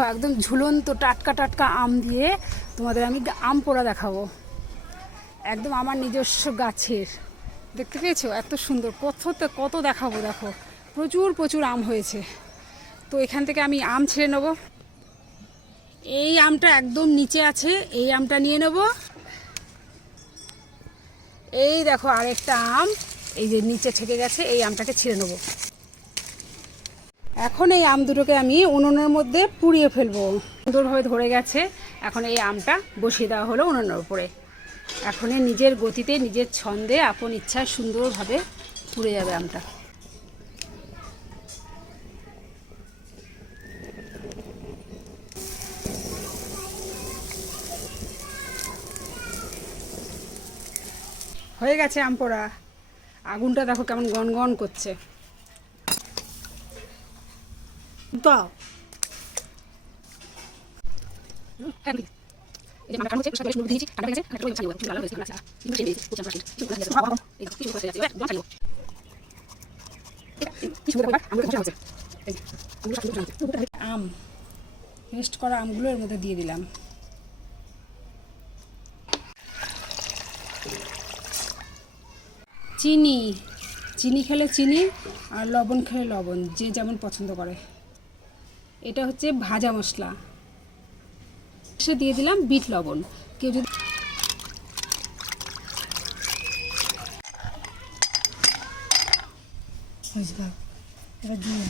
একদম ঝুলন্ত টাটকা টাটকা আম দিয়ে তোমাদের আমি আম পোড়া দেখাবো, একদম আমার নিজস্ব গাছের। দেখতে পেয়েছো এত সুন্দর, কত দেখাবো। দেখো প্রচুর প্রচুর আম হয়েছে। তো এখান থেকে আমি আম ছেড়ে নেব। এই আমটা একদম নিচে আছে, এই আমটা নিয়ে নেব। এই দেখো আরেকটা আম এই যে নিচে থেকে গেছে, এই আমটাকে ছিঁড়ে নেব। এখন এই আম দুটোকে আমি উনুনের মধ্যে পুড়িয়ে ফেলবো। সুন্দরভাবে ধরে গেছে। এখন এই আমটা বসিয়ে দেওয়া হলো উনুনের উপরে। এখন নিজের গতিতে নিজের ছন্দে আপন ইচ্ছায় সুন্দরভাবে পুড়ে যাবে আমটা। হয়ে গেছে আম পোড়া। আগুনটা দেখো কেমন গনগন করছে। দাও আম পেস্ট করা আমগুলো এর মধ্যে দিয়ে দিলাম। চিনি, চিনি খেলে চিনি আর লবণ খেলে লবণ, যে যেমন পছন্দ করে। এটা হচ্ছে ভাজা মশলা। সে দিয়ে দিলাম বিট লবণ। কেউ যদি এবার দিয়ে